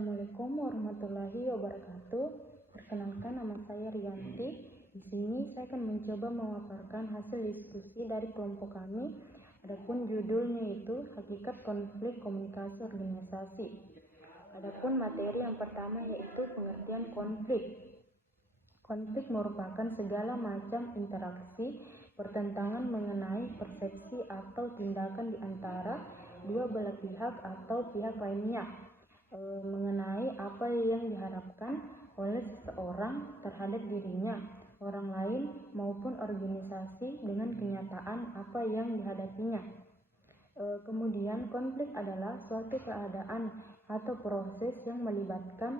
Assalamualaikum warahmatullahi wabarakatuh. Perkenalkan, nama saya Rianti. Di sini saya akan mencoba memaparkan hasil diskusi dari kelompok kami. Adapun judulnya itu Hakikat Konflik Komunikasi Organisasi. Adapun materi yang pertama yaitu pengertian konflik. Konflik merupakan segala macam interaksi pertentangan mengenai persepsi atau tindakan di antara dua belah pihak atau pihak lainnya mengenai apa yang diharapkan oleh seseorang terhadap dirinya, orang lain, maupun organisasi dengan kenyataan apa yang dihadapinya. Kemudian konflik adalah suatu keadaan atau proses yang melibatkan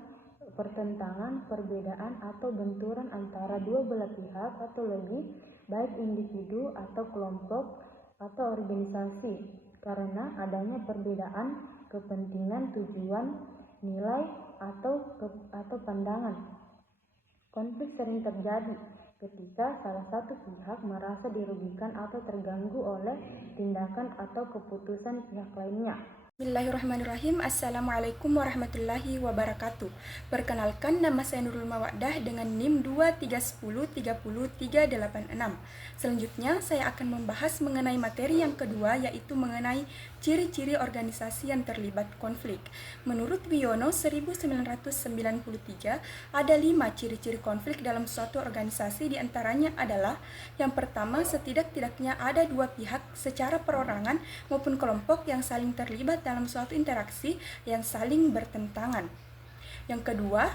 pertentangan, perbedaan, atau benturan antara dua belah pihak atau lebih, baik individu atau kelompok atau organisasi, karena adanya perbedaan kepentingan, tujuan, nilai, atau pandangan. Konflik sering terjadi ketika salah satu pihak merasa dirugikan atau terganggu oleh tindakan atau keputusan pihak lainnya. Bismillahirrahmanirrahim. Assalamualaikum warahmatullahi wabarakatuh. Perkenalkan, nama saya Nurul Mawaddah dengan NIM 231030386. Selanjutnya saya akan membahas mengenai materi yang kedua, yaitu mengenai ciri-ciri organisasi yang terlibat konflik. Menurut Wiono 1993, ada 5 ciri-ciri konflik dalam suatu organisasi. Diantaranya adalah: yang pertama, setidak-tidaknya ada dua pihak secara perorangan maupun kelompok yang saling terlibat dalam suatu interaksi yang saling bertentangan. Yang kedua,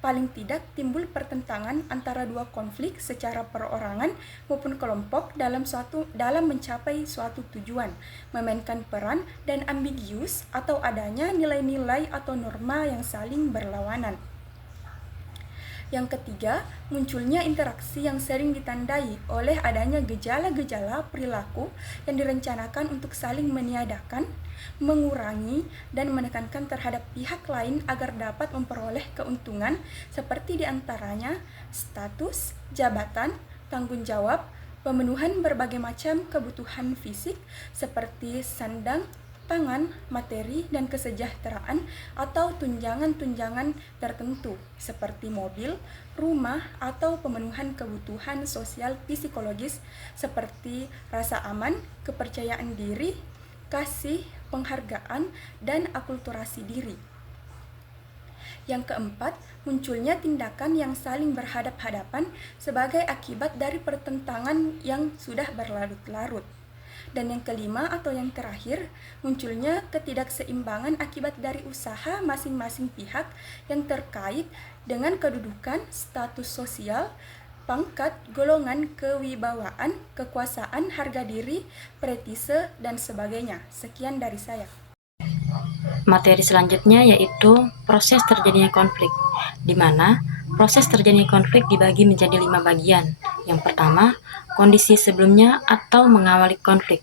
paling tidak timbul pertentangan antara dua konflik secara perorangan maupun kelompok dalam mencapai suatu tujuan, memainkan peran dan ambigius atau adanya nilai-nilai atau norma yang saling berlawanan. Yang ketiga, munculnya interaksi yang sering ditandai oleh adanya gejala-gejala perilaku yang direncanakan untuk saling meniadakan, mengurangi, dan menekankan terhadap pihak lain agar dapat memperoleh keuntungan, seperti diantaranya status, jabatan, tanggung jawab, pemenuhan berbagai macam kebutuhan fisik seperti sandang, pangan, materi, dan kesejahteraan, atau tunjangan-tunjangan tertentu seperti mobil, rumah, atau pemenuhan kebutuhan sosial psikologis seperti rasa aman, kepercayaan diri, kasih, penghargaan, dan akulturasi diri. Yang keempat, munculnya tindakan yang saling berhadap-hadapan sebagai akibat dari pertentangan yang sudah berlarut-larut. Dan yang kelima atau yang terakhir, munculnya ketidakseimbangan akibat dari usaha masing-masing pihak yang terkait dengan kedudukan, status sosial, pangkat, golongan, kewibawaan, kekuasaan, harga diri, pretise, dan sebagainya. Sekian dari saya. Materi selanjutnya yaitu proses terjadinya konflik, di mana proses terjadinya konflik dibagi menjadi 5 bagian. Yang pertama, kondisi sebelumnya atau mengawali konflik,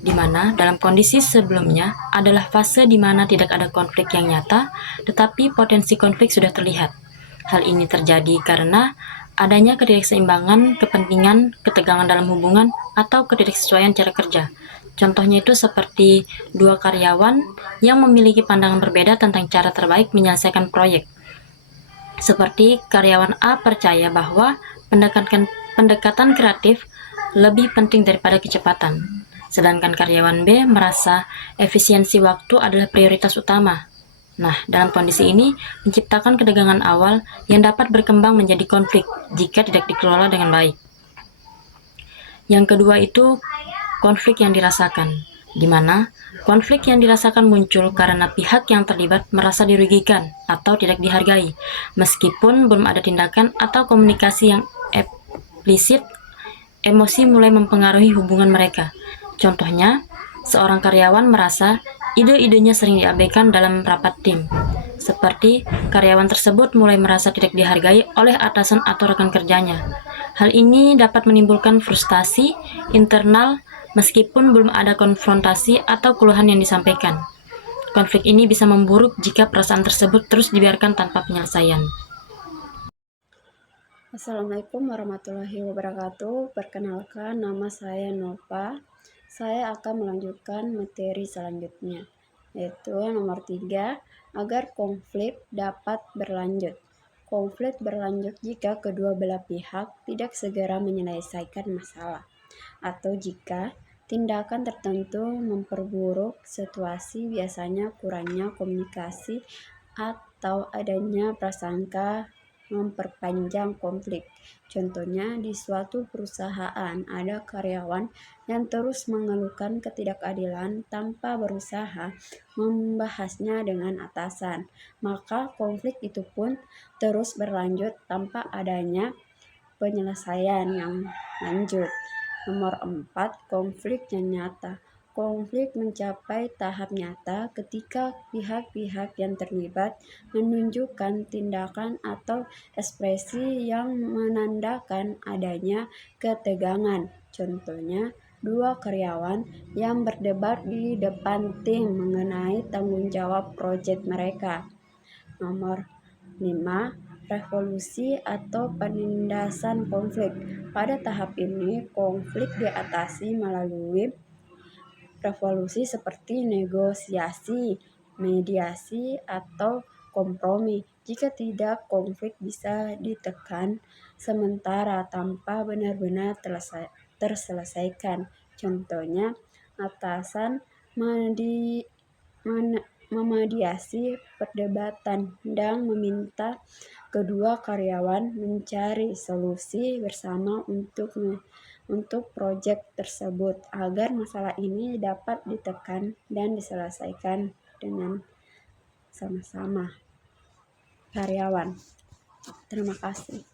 di mana dalam kondisi sebelumnya adalah fase di mana tidak ada konflik yang nyata, tetapi potensi konflik sudah terlihat. Hal ini terjadi karena adanya ketidakseimbangan kepentingan, ketegangan dalam hubungan, atau ketidaksesuaian cara kerja. Contohnya itu seperti dua karyawan yang memiliki pandangan berbeda tentang cara terbaik menyelesaikan proyek. Seperti karyawan A percaya bahwa pendekatan kreatif lebih penting daripada kecepatan, sedangkan karyawan B merasa efisiensi waktu adalah prioritas utama. Nah, dalam kondisi ini menciptakan ketegangan awal yang dapat berkembang menjadi konflik jika tidak dikelola dengan baik. Yang kedua itu konflik yang dirasakan, di mana konflik yang dirasakan muncul karena pihak yang terlibat merasa dirugikan atau tidak dihargai, meskipun belum ada tindakan atau komunikasi yang eksplisit. Emosi mulai mempengaruhi hubungan mereka. Contohnya, seorang karyawan merasa ide-idenya sering diabaikan dalam rapat tim, seperti karyawan tersebut mulai merasa tidak dihargai oleh atasan atau rekan kerjanya. Hal ini dapat menimbulkan frustasi internal meskipun belum ada konfrontasi atau keluhan yang disampaikan. Konflik ini bisa memburuk jika perasaan tersebut terus dibiarkan tanpa penyelesaian. Assalamualaikum warahmatullahi wabarakatuh. Perkenalkan, nama saya Nova. Saya akan melanjutkan materi selanjutnya, yaitu nomor 3, agar konflik dapat berlanjut. Konflik berlanjut jika kedua belah pihak tidak segera menyelesaikan masalah, atau jika tindakan tertentu memperburuk situasi, biasanya kurangnya komunikasi atau adanya prasangka memperpanjang konflik. Contohnya, di suatu perusahaan ada karyawan yang terus mengeluhkan ketidakadilan tanpa berusaha membahasnya dengan atasan, maka konflik itu pun terus berlanjut tanpa adanya penyelesaian yang lanjut. Nomor 4, konflik yang nyata. Konflik mencapai tahap nyata ketika pihak-pihak yang terlibat menunjukkan tindakan atau ekspresi yang menandakan adanya ketegangan. Contohnya, dua karyawan yang berdebat di depan tim mengenai tanggung jawab proyek mereka. Nomor 5, revolusi atau penindasan konflik. Pada tahap ini, konflik diatasi melalui revolusi seperti negosiasi, mediasi, atau kompromi. Jika tidak, konflik bisa ditekan sementara tanpa benar-benar terselesaikan. Contohnya, atasan memediasi perdebatan dan meminta kedua karyawan mencari solusi bersama untuk proyek tersebut agar masalah ini dapat ditekan dan diselesaikan dengan sama-sama karyawan. Terima kasih.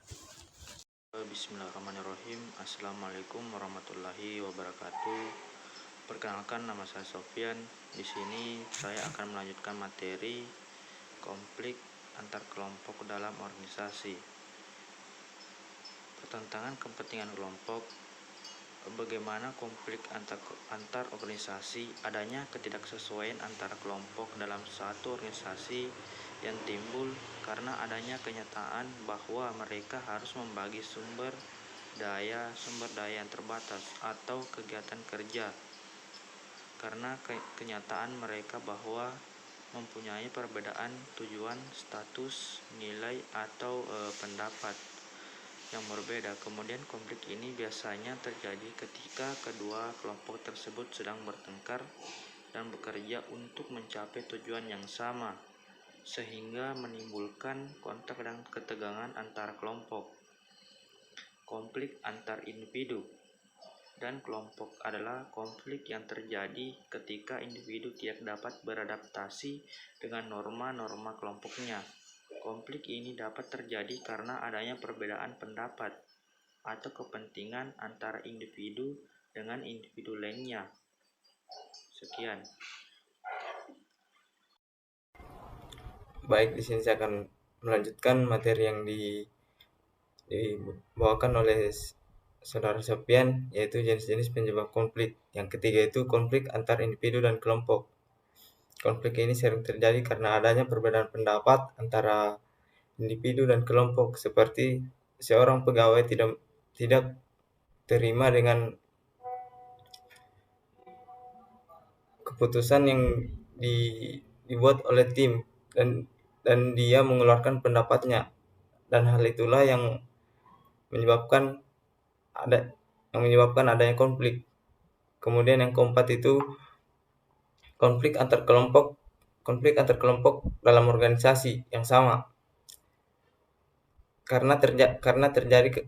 Bismillahirrahmanirrahim. Assalamualaikum warahmatullahi wabarakatuh. Perkenalkan, nama saya Sofyan. Di sini saya akan melanjutkan materi konflik antar kelompok dalam organisasi. Pertentangan kepentingan kelompok. Bagaimana konflik antar organisasi? Adanya ketidaksesuaian antara kelompok dalam satu organisasi yang timbul karena adanya kenyataan bahwa mereka harus membagi sumber daya yang terbatas atau kegiatan kerja, karena kenyataan mereka bahwa mempunyai perbedaan tujuan, status, nilai, atau pendapat yang berbeda. Kemudian konflik ini biasanya terjadi ketika kedua kelompok tersebut sedang bertengkar dan bekerja untuk mencapai tujuan yang sama, sehingga menimbulkan konflik dan ketegangan antara kelompok. Konflik antar individu dan kelompok adalah konflik yang terjadi ketika individu tidak dapat beradaptasi dengan norma-norma kelompoknya. Konflik ini dapat terjadi karena adanya perbedaan pendapat atau kepentingan antara individu dengan individu lainnya. Sekian. Baik, di sini saya akan melanjutkan materi yang dibawakan oleh Saudara Sofian, yaitu jenis-jenis penyebab konflik. Yang ketiga itu konflik antar individu dan kelompok. Konflik ini sering terjadi karena adanya perbedaan pendapat antara individu dan kelompok, seperti seorang pegawai tidak terima dengan keputusan yang dibuat oleh tim dan dia mengeluarkan pendapatnya, dan hal itulah yang menyebabkan adanya konflik. Kemudian yang keempat itu konflik antar kelompok dalam organisasi yang sama, karena terjadi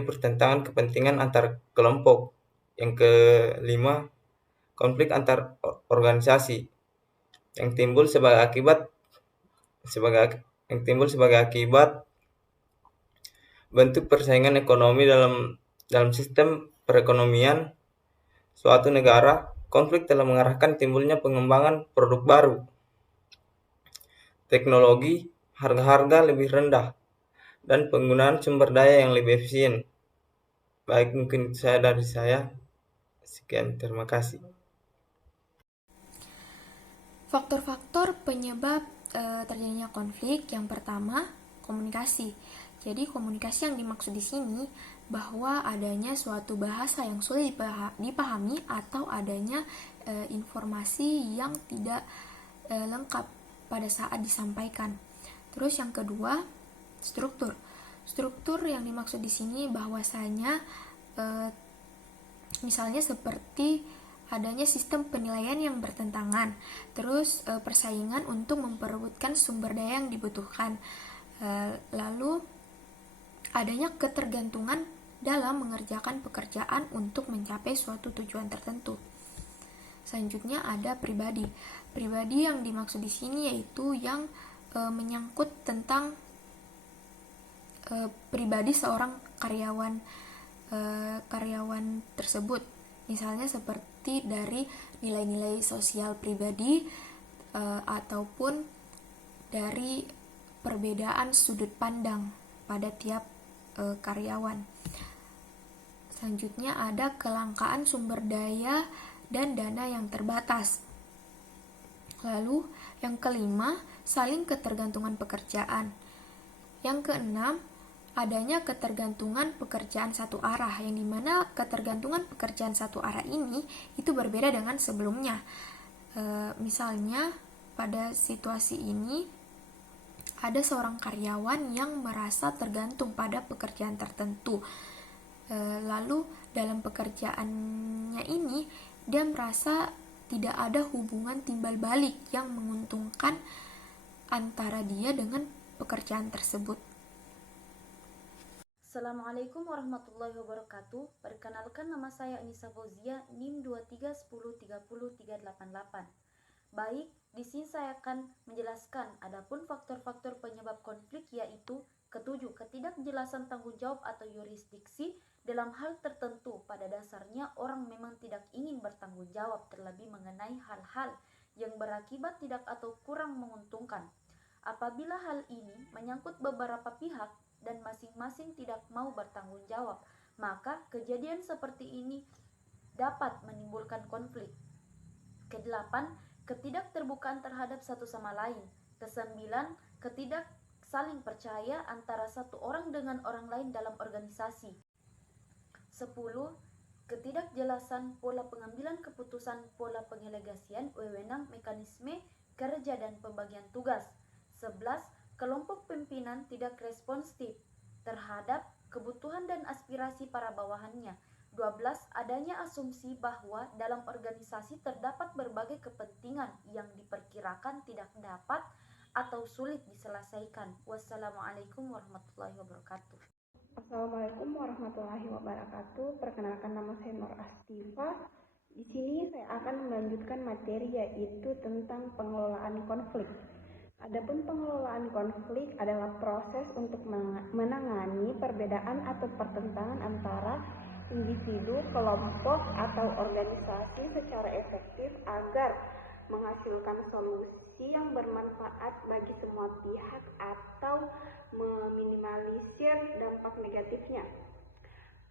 pertentangan kepentingan antar kelompok. Yang kelima, konflik antar organisasi yang timbul sebagai akibat bentuk persaingan ekonomi dalam sistem perekonomian suatu negara. Konflik telah mengarahkan timbulnya pengembangan produk baru, teknologi, harga-harga lebih rendah, dan penggunaan sumber daya yang lebih efisien. Baik, mungkin dari saya. Sekian, terima kasih. Faktor-faktor penyebab terjadinya konflik. Yang pertama, komunikasi. Jadi komunikasi yang dimaksud di sini bahwa adanya suatu bahasa yang sulit dipahami atau adanya informasi yang tidak lengkap pada saat disampaikan. Terus yang kedua, struktur. Struktur yang dimaksud di sini bahwasanya misalnya seperti adanya sistem penilaian yang bertentangan, terus persaingan untuk memperebutkan sumber daya yang dibutuhkan, lalu adanya ketergantungan dalam mengerjakan pekerjaan untuk mencapai suatu tujuan tertentu. Selanjutnya ada pribadi. Pribadi yang dimaksud di sini yaitu yang menyangkut tentang pribadi seorang karyawan tersebut. Misalnya seperti dari nilai-nilai sosial pribadi ataupun dari perbedaan sudut pandang pada tiap karyawan. Selanjutnya ada kelangkaan sumber daya dan dana yang terbatas. Lalu yang kelima, saling ketergantungan pekerjaan. Yang keenam, adanya ketergantungan pekerjaan satu arah, yang dimana ketergantungan pekerjaan satu arah ini itu berbeda dengan sebelumnya. Misalnya pada situasi ini ada seorang karyawan yang merasa tergantung pada pekerjaan tertentu. Lalu dalam pekerjaannya ini dia merasa tidak ada hubungan timbal balik yang menguntungkan antara dia dengan pekerjaan tersebut. Assalamualaikum warahmatullahi wabarakatuh. Perkenalkan, nama saya Anissa Fauzia, NIM 231030388. Baik, di sini saya akan menjelaskan adapun faktor-faktor penyebab konflik, yaitu ketujuh, ketidakjelasan tanggung jawab atau yurisdiksi dalam hal tertentu. Pada dasarnya orang memang tidak ingin bertanggung jawab terlebih mengenai hal-hal yang berakibat tidak atau kurang menguntungkan. Apabila hal ini menyangkut beberapa pihak dan masing-masing tidak mau bertanggung jawab, maka kejadian seperti ini dapat menimbulkan konflik. Kedelapan, ketidakterbukaan terhadap satu sama lain. Kesembilan, ketidak saling percaya antara satu orang dengan orang lain dalam organisasi. 10. Ketidakjelasan pola pengambilan keputusan, pola pendelegasian wewenang, mekanisme kerja dan pembagian tugas. 11. Kelompok pimpinan tidak responsif terhadap kebutuhan dan aspirasi para bawahannya. 12. Adanya asumsi bahwa dalam organisasi terdapat berbagai kepentingan yang diperkirakan tidak dapat atau sulit diselesaikan. Wassalamualaikum warahmatullahi wabarakatuh. Assalamualaikum warahmatullahi wabarakatuh. Perkenalkan, nama saya Nur Astifa. Di sini saya akan melanjutkan materi yaitu tentang pengelolaan konflik. Adapun pengelolaan konflik adalah proses untuk menangani perbedaan atau pertentangan antara individu, kelompok, atau organisasi secara efektif agar menghasilkan solusi yang bermanfaat bagi semua pihak atau meminimalisir dampak negatifnya.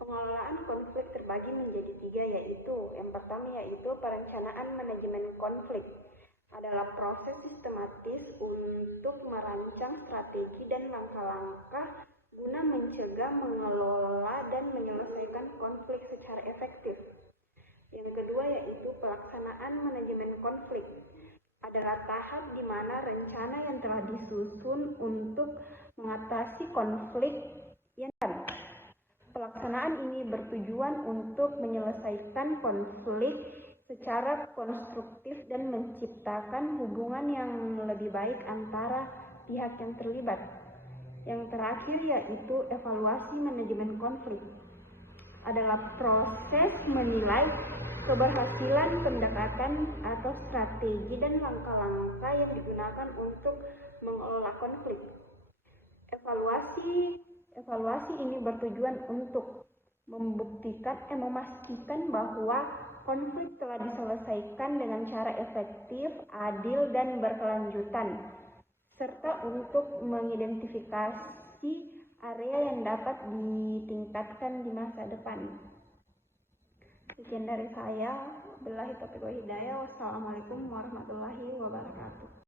Pengelolaan konflik terbagi menjadi tiga, yaitu yang pertama yaitu perencanaan manajemen konflik. Adalah proses sistematis untuk merancang strategi dan langkah-langkah guna mencegah, mengelola, dan menyelesaikan konflik secara efektif. Yang kedua yaitu pelaksanaan manajemen konflik. Adalah tahap di mana rencana yang telah disusun untuk mengatasi konflik yang pelaksanaan ini bertujuan untuk menyelesaikan konflik secara konstruktif dan menciptakan hubungan yang lebih baik antara pihak yang terlibat. Yang terakhir yaitu evaluasi manajemen konflik. Adalah proses menilai keberhasilan pendekatan atau strategi dan langkah-langkah yang digunakan untuk mengelola konflik. Evaluasi ini bertujuan untuk memastikan bahwa konflik telah diselesaikan dengan cara efektif, adil, dan berkelanjutan, serta untuk mengidentifikasi area yang dapat ditingkatkan di masa depan. Sekian dari saya. Billahi taufiq wal hidayah. Wassalamualaikum warahmatullahi wabarakatuh.